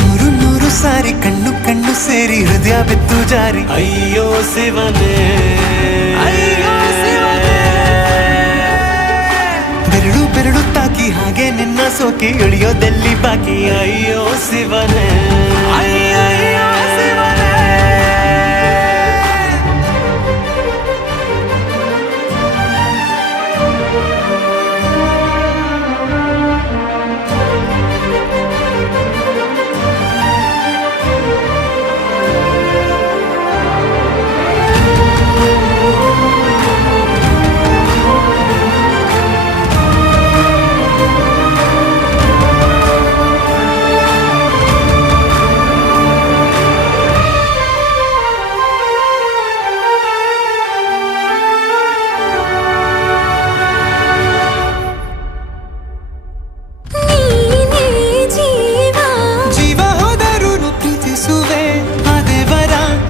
ನೂರು ನೂರು ಸಾರಿ ಕಣ್ಣು ಕಣ್ಣು ಸೇರಿ ಹೃದಯ ಬಿತ್ತು ಜಾರಿ ಅಯ್ಯೋ ಶಿವನೇ, ಅಯ್ಯೋ ಶಿವನೇ. ಬೆರಳು ಬೆರಳು ತಾಕಿ ಹಾಗೆ ನಿನ್ನ ಸೋಕಿ ಇಳಿಯೋದೆಲ್ಲಿ ಬಾಕಿ ಅಯ್ಯೋ ಶಿವನೇ.